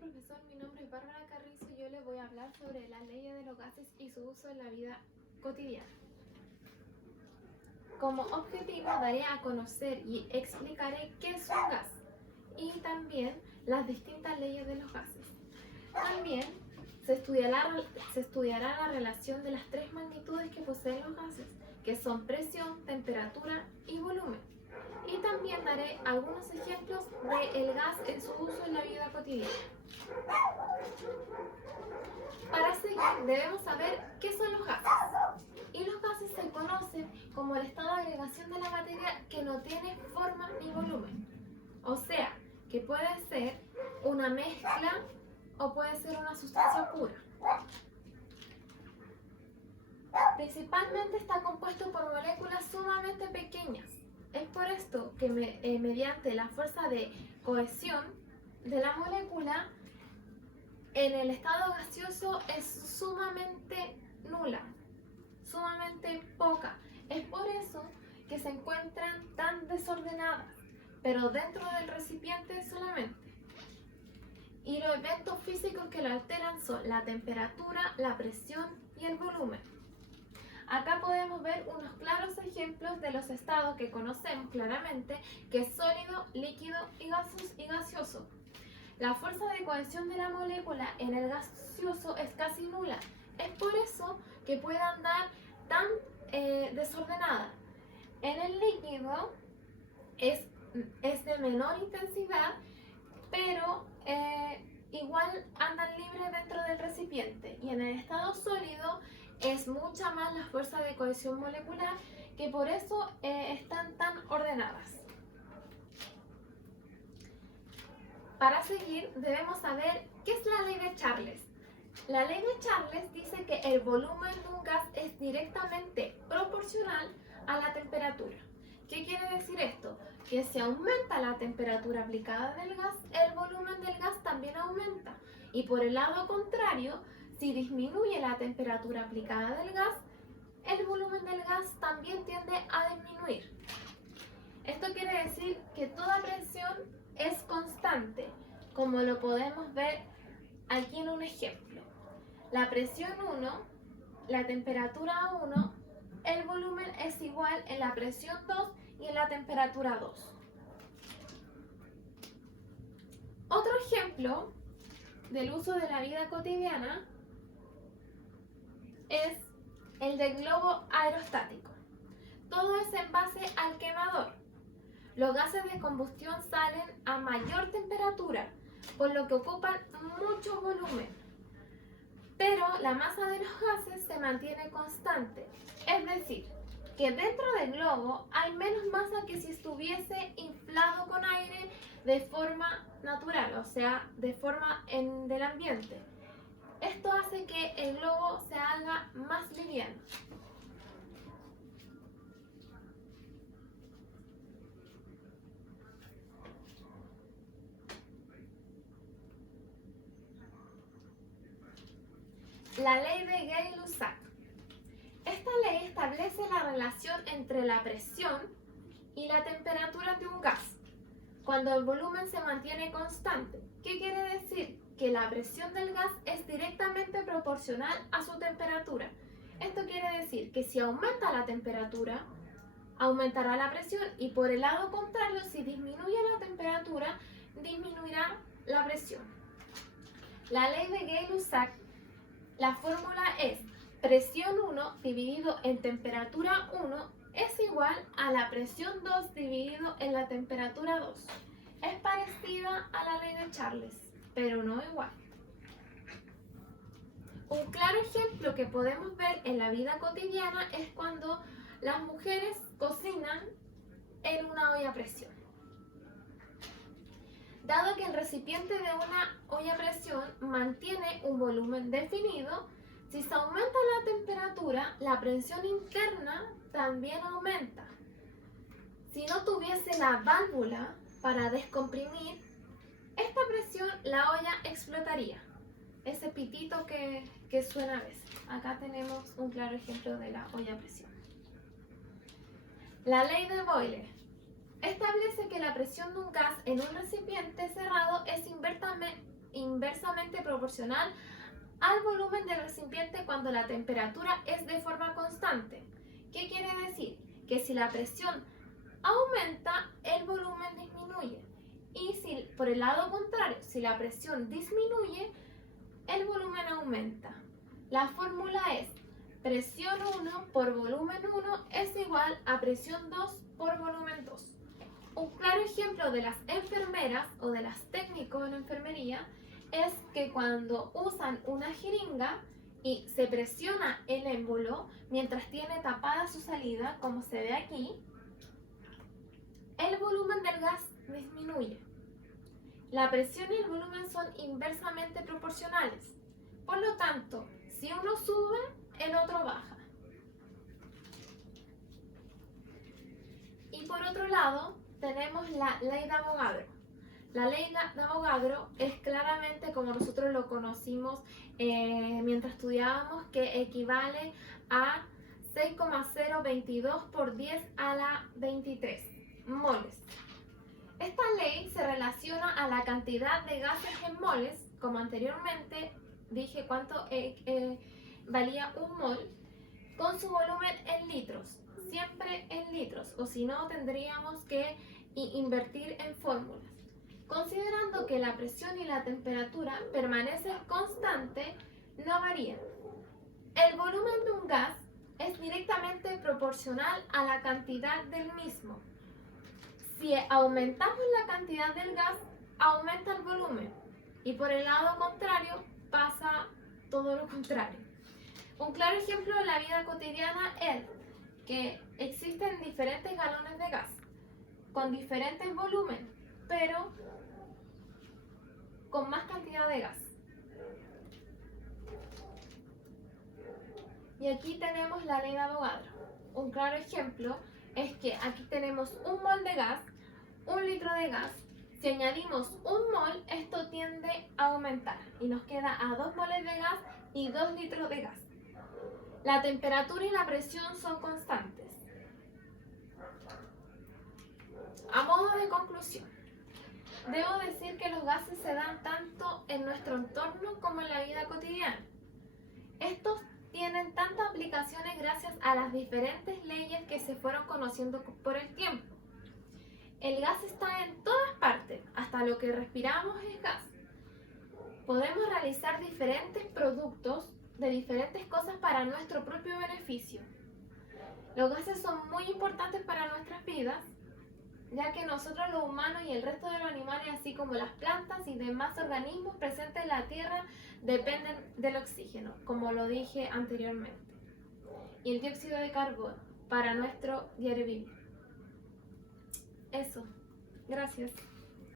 profesor, mi nombre es Bárbara Carrizo y yo le voy a hablar sobre las leyes de los gases y su uso en la vida cotidiana. Como objetivo daré a conocer y explicaré qué es un gas y también las distintas leyes de los gases. También se estudiará la relación de las tres magnitudes que poseen los gases, que son presión, temperatura y volumen. Y también daré algunos ejemplos del gas en su uso en la vida cotidiana. Para seguir debemos saber qué son los gases. Y los gases se conocen como el estado de agregación de la materia que no tiene forma ni volumen. O sea, que puede ser una mezcla o puede ser una sustancia pura. Principalmente está compuesto por moléculas sumamente pequeñas. Es por esto que mediante la fuerza de cohesión de la molécula en el estado gaseoso es sumamente nula, sumamente poca. Es por eso que se encuentran tan desordenadas, pero dentro del recipiente solamente. Y los eventos físicos que lo alteran son la temperatura, la presión y el volumen. Acá podemos ver unos claros ejemplos de los estados que conocemos claramente, que es sólido, líquido y gaseoso. La fuerza de cohesión de la molécula en el gaseoso es casi nula. Es por eso que puede andar tan desordenada. En el líquido es de menor intensidad, pero igual andan libres dentro del recipiente. Y en el estado sólido es mucha más la fuerza de cohesión molecular, que por eso están tan ordenadas. Para seguir debemos saber qué es la ley de Charles. La ley de Charles dice que el volumen de un gas es directamente proporcional a la temperatura. ¿Qué quiere decir esto? Que si aumenta la temperatura aplicada del gas, el volumen del gas también aumenta. Y por el lado contrario, si disminuye la temperatura aplicada del gas, el volumen del gas también tiende a disminuir. Esto quiere decir que toda presión es constante, como lo podemos ver aquí en un ejemplo. La presión 1, la temperatura 1, el volumen es igual en la presión 2 y en la temperatura 2. Otro ejemplo del uso de la vida cotidiana es el del globo aerostático. Todo es en base al quemador. Los gases de combustión salen a mayor temperatura, por lo que ocupan mucho volumen. Pero la masa de los gases se mantiene constante, es decir, que dentro del globo hay menos masa que si estuviese inflado con aire de forma natural, o sea, de forma del ambiente. Esto hace que el globo se haga más liviano. La ley de Gay-Lussac. Esta ley establece la relación entre la presión y la temperatura de un gas cuando el volumen se mantiene constante. ¿Qué quiere decir? Que la presión del gas es directamente proporcional a su temperatura. Esto quiere decir que si aumenta la temperatura, aumentará la presión, y por el lado contrario, si disminuye la temperatura, disminuirá la presión. La ley de Gay-Lussac, la fórmula es presión 1 dividido en temperatura 1 es igual a la presión 2 dividido en la temperatura 2. Es parecida a la ley de Charles, pero no igual. Un claro ejemplo que podemos ver en la vida cotidiana es cuando las mujeres cocinan en una olla a presión. Dado que el recipiente de una olla a presión mantiene un volumen definido, si se aumenta la temperatura, la presión interna también aumenta. Si no tuviese la válvula para descomprimir esta presión, la olla explotaría. Ese pitito que suena a veces. Acá tenemos un claro ejemplo de la olla a presión. La ley de Boyle establece que la presión de un gas en un recipiente cerrado es inversamente inversamente proporcional al volumen del recipiente cuando la temperatura es de forma constante. ¿Qué quiere decir? Que si la presión aumenta, el volumen disminuye. Y si por el lado contrario, si la presión disminuye, el volumen aumenta. La fórmula es presión 1 por volumen 1 es igual a presión 2 por volumen 2. Un claro ejemplo de las enfermeras o de las técnicos en enfermería es que cuando usan una jeringa y se presiona el émbolo mientras tiene tapada su salida, como se ve aquí, el volumen del gas disminuye. La presión y el volumen son inversamente proporcionales. Por lo tanto, si uno sube, el otro baja. Y por otro lado, tenemos la ley de Avogadro. La ley de Avogadro es claramente como nosotros lo conocimos mientras estudiábamos, que equivale a 6,022 por 10 a la 23 moles. Esta ley se relaciona a la cantidad de gases en moles, como anteriormente dije cuánto valía un mol, con su volumen en litros, siempre en litros, o si no tendríamos que invertir en fórmulas. Considerando que la presión y la temperatura permanecen constantes, no varían. El volumen de un gas es directamente proporcional a la cantidad del mismo. Si aumentamos la cantidad del gas, aumenta el volumen. Y por el lado contrario, pasa todo lo contrario. Un claro ejemplo de la vida cotidiana es que existen diferentes galones de gas con diferentes volúmenes, pero con más cantidad de gas. Y aquí tenemos la ley de Avogadro. Un claro ejemplo es que aquí tenemos un mol de gas, un litro de gas. Si añadimos un mol, esto tiende a aumentar y nos queda a 2 moles de gas y 2 litros de gas. La temperatura y la presión son constantes. A modo de conclusión, debo decir que los gases se dan tanto en nuestro entorno como en la vida cotidiana. Estos tienen tantas aplicaciones gracias a las diferentes leyes que se fueron conociendo por el tiempo. El gas está en todas partes, hasta lo que respiramos es gas. Podemos realizar diferentes productos de diferentes cosas para nuestro propio beneficio. Los gases son muy importantes para nuestras vidas, ya que nosotros los humanos y el resto de los animales, así como las plantas y demás organismos presentes en la Tierra, dependen del oxígeno, como lo dije anteriormente, y el dióxido de carbono para nuestro diario vivir. Eso, gracias.